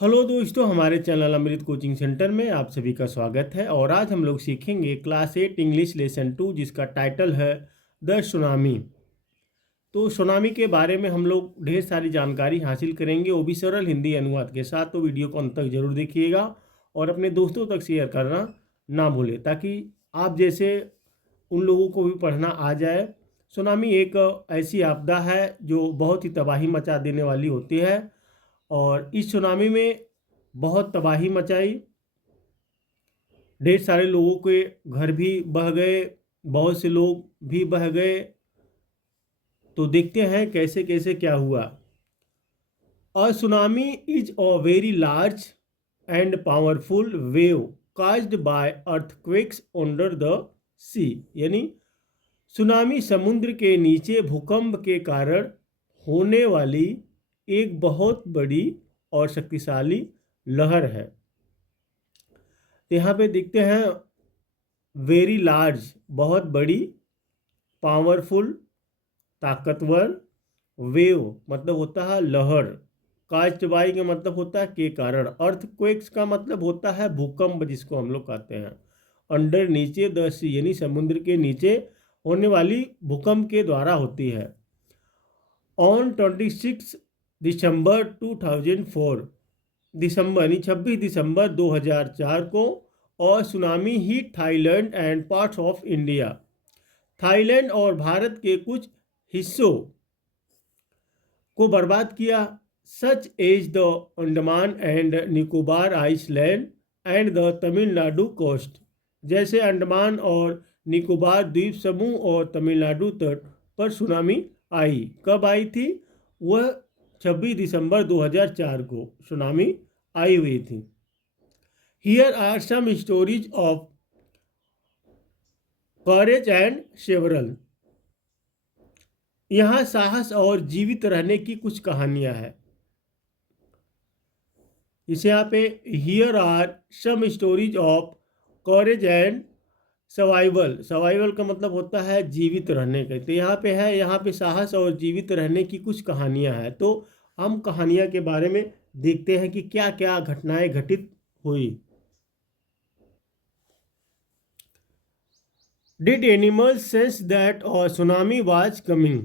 Hello दोस्तों, हमारे channel अमृत coaching centre में आप सभी का स्वागत है। और आज हम लोग सीखेंगे क्लास 8 इंग्लिश लेसन 2, जिसका टाइटल है द सुनामी। तो सुनामी के बारे में हम लोग ढेर सारी जानकारी हासिल करेंगे, वो भी सरल हिंदी अनुवाद के साथ। तो वीडियो को अंत तक जरूर देखिएगा और अपने दोस्तों तक शेयर करना ना भूलें, ताकि आप जैसे उन लोगों को भी पढ़ना आ जाए। सुनामी एक ऐसी आपदा है जो बहुत ही तबाही मचा देने वाली होती है, और इस सुनामी में बहुत तबाही मचाई। ढेर सारे लोगों के घर भी बह गए, बहुत से लोग भी बह गए। तो देखते हैं कैसे कैसे क्या हुआ। A tsunami is a very large and powerful wave caused by earthquakes under the sea। यानी सुनामी समुद्र के नीचे भूकंप के कारण होने वाली एक बहुत बड़ी और शक्तिशाली लहर है। यहाँ पे देखते हैं वेरी लार्ज बहुत बड़ी, पावरफुल ताकतवर, वेव मतलब होता है लहर, कास्ट बाई का मतलब होता है के कारण, अर्थक्वेक्स का मतलब होता है भूकंप जिसको हम लोग कहते हैं, अंडर नीचे द सी यानी समुद्र के नीचे होने वाली भूकंप के द्वारा होती है। ऑन 26 दिसंबर 2004, दिसंबर यानी 26 दिसंबर 2004 को, और tsunami hit Thailand and parts of India. Thailand और भारत के कुछ हिस्सों को बर्बाद किया, such as the Andaman and Nicobar island and the Tamil Nadu coast. जैसे अंडमान और निकोबार द्वीप समूह और तमिलनाडु तट पर सुनामी आई। कब आई थी? वह 26 दिसंबर 2004 को सुनामी आई हुई थी। Here are some stories of courage and several. यहाँ साहस और जीवित रहने की कुछ कहानियां हैं। इसे यहाँ पे here are some stories of courage and survival. Survival का मतलब होता है जीवित रहने का। तो यहाँ पे है, यहाँ पे साहस और जीवित रहने की कुछ कहानियां हैं। तो हम कहानियां के बारे में देखते हैं कि क्या क्या घटनाएं घटित हुई। डिड एनिमल्स सेंस दैट और सुनामी वाज कमिंग।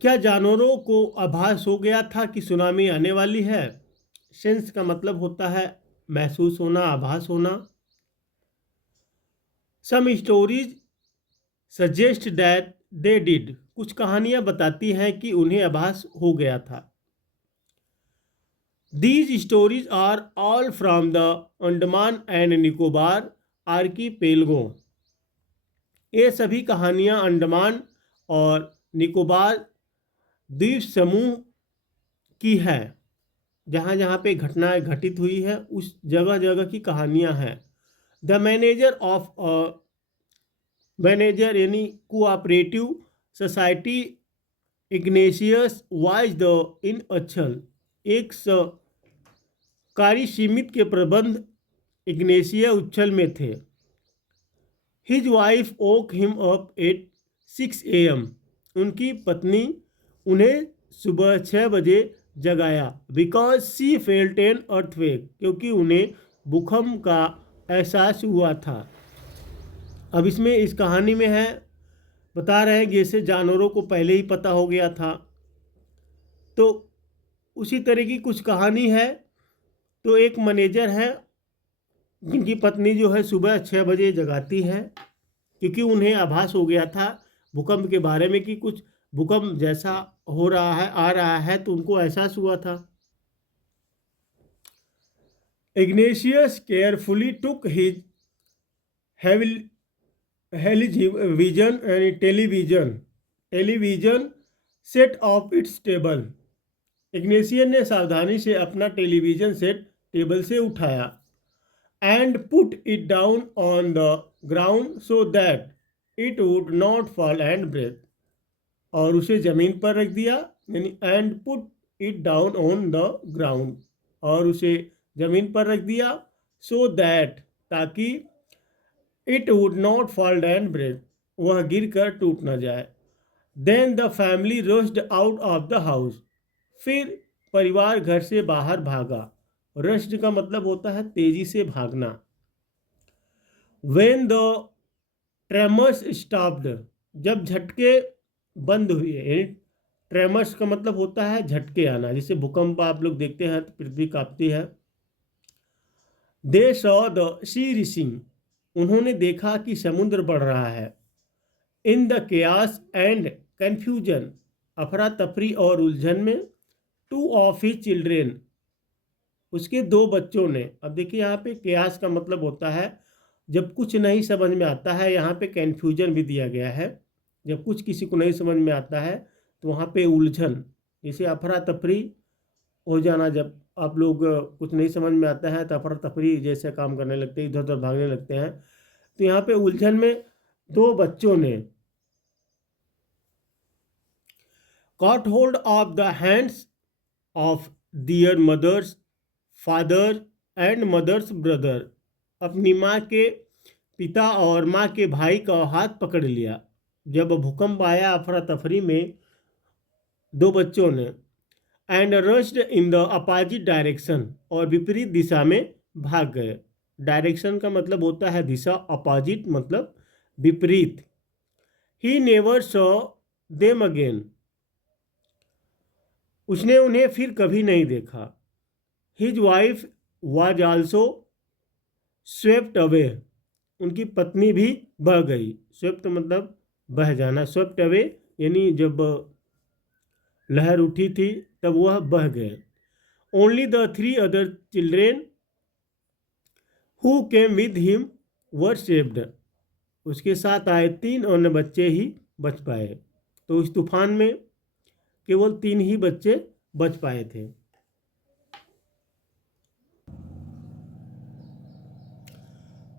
क्या जानवरों को आभास हो गया था कि सुनामी आने वाली है? सेंस का मतलब होता है महसूस होना, आभास होना। Some stories suggest that they did. कुछ कहानियां बताती हैं कि उन्हें आभास हो गया था। These stories are all from the Andaman and Nicobar archipelago. ये सभी कहानियां अंडमान और निकोबार द्वीप समूह की है। जहाँ जहाँ पे घटनाएं घटित हुई है उस जगह जगह की कहानियां हैं। द मैनेजर ऑफ मैनेजर यानी cooperative society Ignatius was the in Achhal. एक सहकारी समिति के प्रबंध इग्नेशिया उच्छल में थे। His wife woke him up at 6 AM। उनकी पत्नी उन्हें सुबह 6 बजे जगाया। Because she felt an earthquake, क्योंकि उन्हें भूकंप का एहसास हुआ था। अब इसमें इस कहानी में है, बता रहे हैं कि जैसे जानवरों को पहले ही पता हो गया था, तो उसी तरह की कुछ कहानी है। तो एक मैनेजर है जिनकी पत्नी जो है सुबह 6 बजे जगाती है, क्योंकि उन्हें आभास हो गया था भूकंप के बारे में कि कुछ भूकंप जैसा हो रहा है, आ रहा है, तो उनको एहसास हुआ था। Ignatius carefully took his vision and television set off its table. Ignatius ने सावधानी से अपना टेलीविजन सेट टेबल से उठाया। And put it down on the ground so that it would not fall and break. और उसे ज़मीन पर रख दिया, यानी and put it down on the ground, और उसे ज़मीन पर रख दिया, सो दैट ताकि it would not fall and break, वह गिर कर टूट न जाए। Then the family rushed out of the house. फिर परिवार घर से बाहर भागा। रश्ड का मतलब होता है तेजी से भागना। When the ट्रेमर्स स्टॉप्ड, जब झटके बंद हुए, यानी ट्रेमर्स का मतलब होता है झटके आना, जैसे भूकंप आप लोग देखते हैं तो पृथ्वी कांपती है। They saw the sea rising, उन्होंने देखा कि समुद्र बढ़ रहा है। In the chaos and confusion, अफरा तफरी और उलझन में। टू ऑफ ही चिल्ड्रेन, उसके दो बच्चों ने। अब देखिए यहाँ पे केयास का मतलब होता है जब कुछ नहीं समझ में आता है। यहाँ पे कन्फ्यूजन भी दिया गया है, जब कुछ किसी को नहीं समझ में आता है तो वहाँ पे उलझन, जैसे अफरा तफरी हो जाना। जब आप लोग कुछ नहीं समझ में आता है तो अफरा तफरी जैसे काम करने लगते हैं, इधर उधर भागने लगते हैं। तो यहाँ पे उलझन में दो बच्चों ने caught hold of the hands of their mother's father and mother's brother, अपनी माँ के पिता और माँ के भाई का हाथ पकड़ लिया। जब भूकंप आया अफरा तफरी में दो बच्चों ने। And rushed in the opposite direction, और विपरीत दिशा में भाग गए। डायरेक्शन का मतलब होता है दिशा, अपोजिट मतलब विपरीत। He never saw them again, उसने उन्हें फिर कभी नहीं देखा। His wife was also swept away, उनकी पत्नी भी बह गई। स्वेप्ट मतलब बह जाना, स्वेप्ट अवे यानी जब लहर उठी थी तब वह बह गए। Only the three other children who came with him were saved, उसके साथ आए तीन अन्य बच्चे ही बच पाए। तो इस तूफान में केवल तीन ही बच्चे बच पाए थे।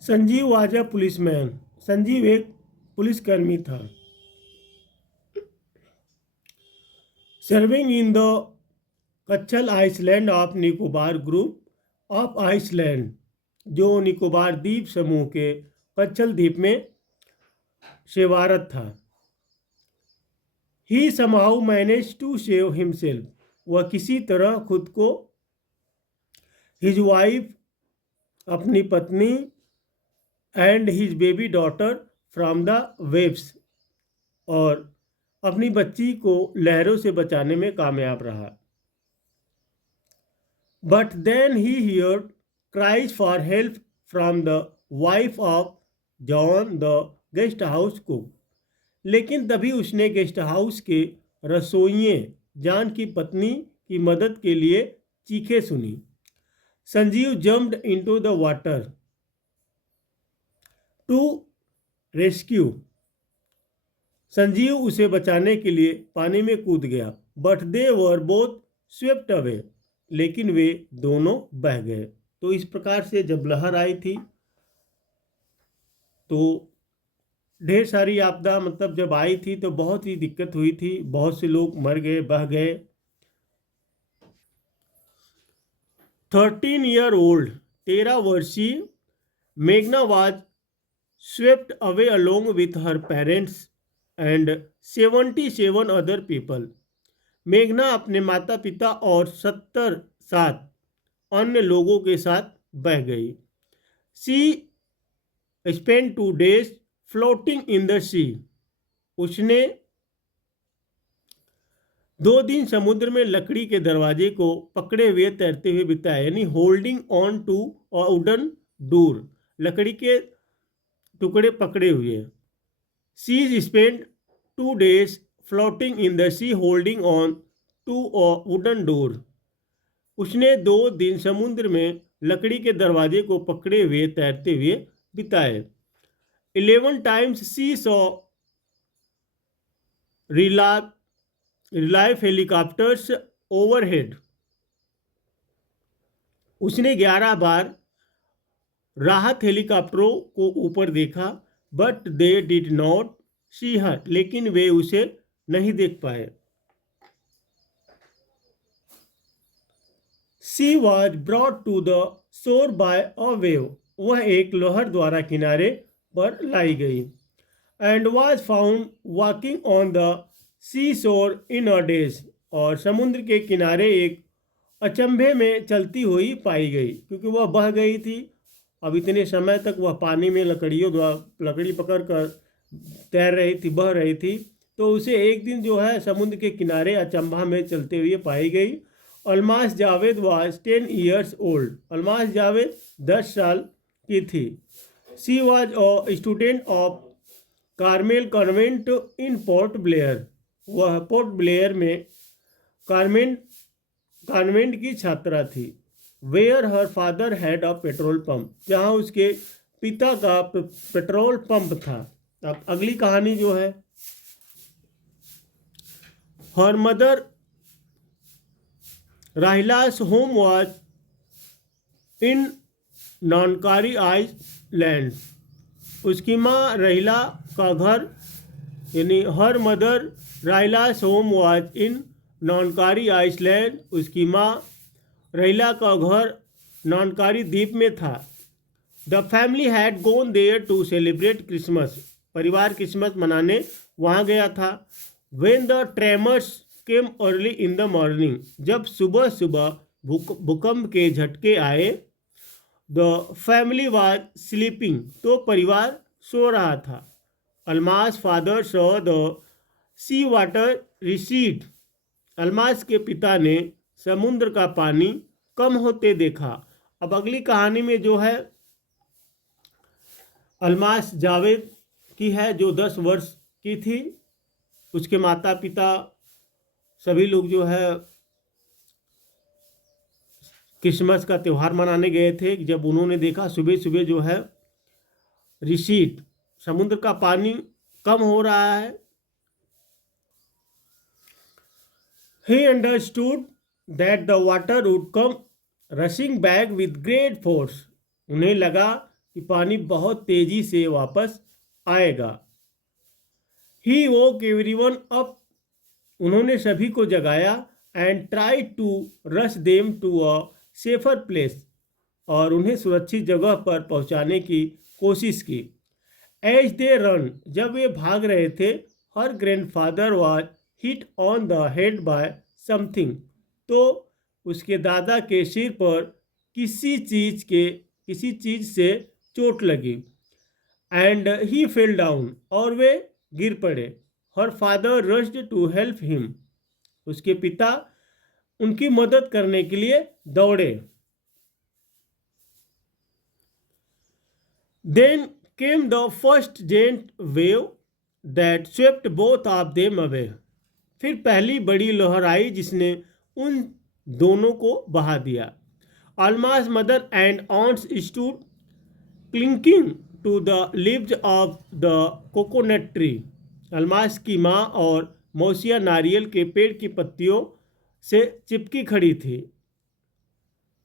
Sanjeev was a policeman, Sanjeev एक पुलिसकर्मी था। Serving in the Katchal island of Nicobar group of island, जो निकोबार द्वीप समूह के कच्छल द्वीप में सेवारत था। He somehow manage to save himself, वह किसी तरह खुद को, हिज वाइफ अपनी पत्नी, and his baby daughter from the waves, और अपनी बच्ची को लहरों से बचाने में कामयाब रहा। But then he heard cries for help from the wife of John the guest house cook, लेकिन तभी उसने गेस्ट हाउस के रसोइये जॉन की पत्नी की मदद के लिए चीखें सुनी। Sanjeev jumped into the water to rescue, Sanjeev उसे बचाने के लिए पानी में कूद गया। But they were both swept away, लेकिन वे दोनों बह गए। तो इस प्रकार से जब लहर आई थी तो ढेर सारी आपदा मतलब जब आई थी तो बहुत ही दिक्कत हुई थी, बहुत से लोग मर गए, बह गए। 13 ईयर ओल्ड, 13 वर्षीय मेघना was swept away along with her parents and 77 other people, मेघना अपने माता पिता और 77 अन्य लोगों के साथ बह गई। She spend 2 days floating in the sea, उसने 2 दिन समुद्र में लकड़ी के दरवाजे को पकड़े हुए तैरते हुए बिताए, यानी holding on to a wooden door, लकड़ी के टुकड़े पकड़े हुए। She spend 2 days floating in the sea holding on to a wooden door, उसने 2 दिन समुद्र में लकड़ी के दरवाजे को पकड़े हुए तैरते हुए बिताए। 11 times she saw relief helicopters overhead, उसने 11 बार राहत हेलीकॉप्टरों को ऊपर देखा। But they did not see her, लेकिन वे उसे नहीं देख पाए। She was brought to the shore by a wave, वह एक लहर द्वारा किनारे पर लाई गई। And was found walking on the sea shore in a days, और समुद्र के किनारे एक अचंभे में चलती हुई पाई गई, क्योंकि वह बह गई थी। अब इतने समय तक वह पानी में लकड़ी पकड़ कर तैर रही थी, बह रही थी। तो उसे एक दिन जो है समुद्र के किनारे अचंभा में चलते हुए पाई गई। Almas Javed was 10 years old. Almas Javed 10 साल की थी। She was a student of Carmel Convent in Port Blair. वह पोर्ट ब्लेयर में कार्मेल कॉन्वेंट की छात्रा थी। Where her father had a petrol pump. जहाँ उसके पिता का पेट्रोल पंप था। अब अगली कहानी जो है, her mother Rahila's home was in Nancowry island. उसकी माँ रहीला का घर, यानी her mother Rahila's home was in Nancowry island. उसकी माँ रहीला का घर नॉनकारी द्वीप में था। The family had gone there to celebrate Christmas. परिवार क्रिसमस मनाने वहाँ गया था। When the tremors came early in the morning. जब सुबह सुबह भूकंप के झटके आए। The family was sleeping. तो परिवार सो रहा था। Almas father saw the sea water recede. Almas के पिता ने समुद्र का पानी कम होते देखा। अब अगली कहानी में जो है अलमास जावेद की है, जो 10 वर्ष की थी। उसके माता पिता सभी लोग जो है क्रिसमस का त्यौहार मनाने गए थे। जब उन्होंने देखा सुबह सुबह जो है रिसीड, समुद्र का पानी कम हो रहा है। He understood that the water would come rushing back with great force. उन्हें लगा कि पानी बहुत तेजी से वापस आएगा। He woke everyone up. उन्होंने सभी को जगाया and tried to rush them to a safer place. और उन्हें सुरक्षित जगह पर पहुंचाने की कोशिश की। As they run, जब वे भाग रहे थे, her grandfather was hit on the head by something. तो उसके दादा के सिर पर किसी चीज से चोट लगी। And he fell down. और वे गिर पड़े। Her father rushed to help him. उसके पिता उनकी मदद करने के लिए दौड़े। Then came the first giant wave that swept both of them away. फिर पहली बड़ी लहर आई जिसने उन दोनों को बहा दिया। Alma's mother and aunts stood clinging to the leaves of the coconut tree. Almas की माँ और मौसिया नारियल के पेड़ की पत्तियों से चिपकी खड़ी थी।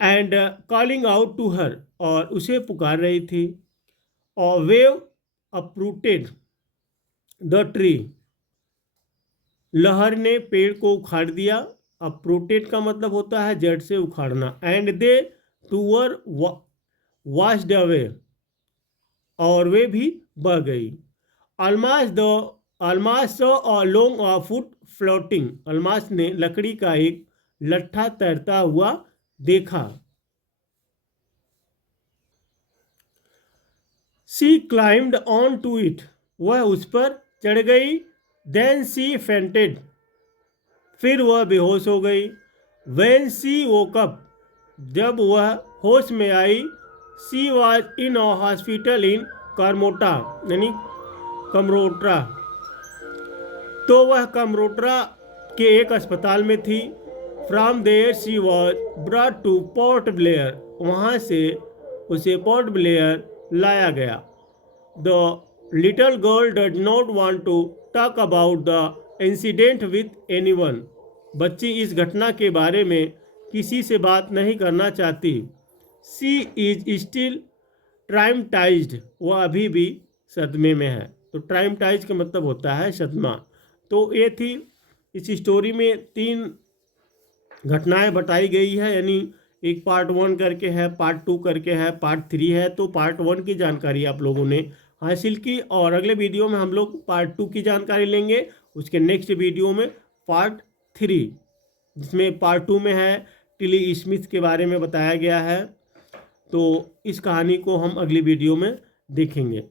And calling out to her, और उसे पुकार रही थी। A wave uprooted the tree. लहर ने पेड़ को उखाड़ दिया। uprooted का मतलब होता है जड़ से उखाड़ना। And they too were washed away. और वे भी बह गई। Almas saw a long foot floating. Almas ने लकड़ी का एक लट्ठा तैरता हुआ देखा। She climbed on to it. वह उस पर चढ़ गई। Then she fainted. फिर वह बेहोश हो गई। When she woke up. जब वह होश में आई। She was in a hospital in Carmota, यानी कमरोट्रा। तो वह कमरोट्रा के एक अस्पताल में थी। From there she was brought to Port Blair. वहाँ से उसे पोर्ट ब्लेयर लाया गया। The little girl does not want to talk about the incident with anyone. बच्ची इस घटना के बारे में किसी से बात नहीं करना चाहती। She is still traumatized. वह अभी भी सदमे में है। तो ट्राउमेटाइज का मतलब होता है सदमा। तो ये थी इस स्टोरी में 3 घटनाएं बताई गई है, यानी एक पार्ट 1 करके है, पार्ट 2 करके है, पार्ट 3 है। तो पार्ट 1 की जानकारी आप लोगों ने हासिल की और अगले वीडियो में हम लोग पार्ट 2 की जानकारी लेंगे। उसके नेक्स्ट वीडियो में पार्ट 3, जिसमें पार्ट 2 में है टिली स्मिथ के बारे में बताया गया है। तो इस कहानी को हम अगली वीडियो में देखेंगे।